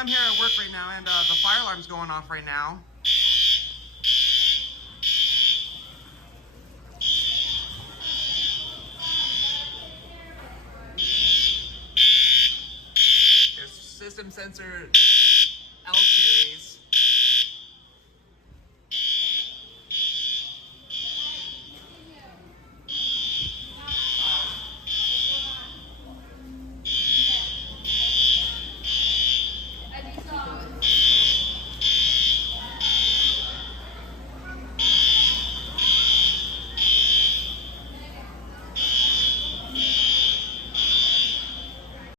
am here at work right now, and the fire alarm's going off right now. System sensor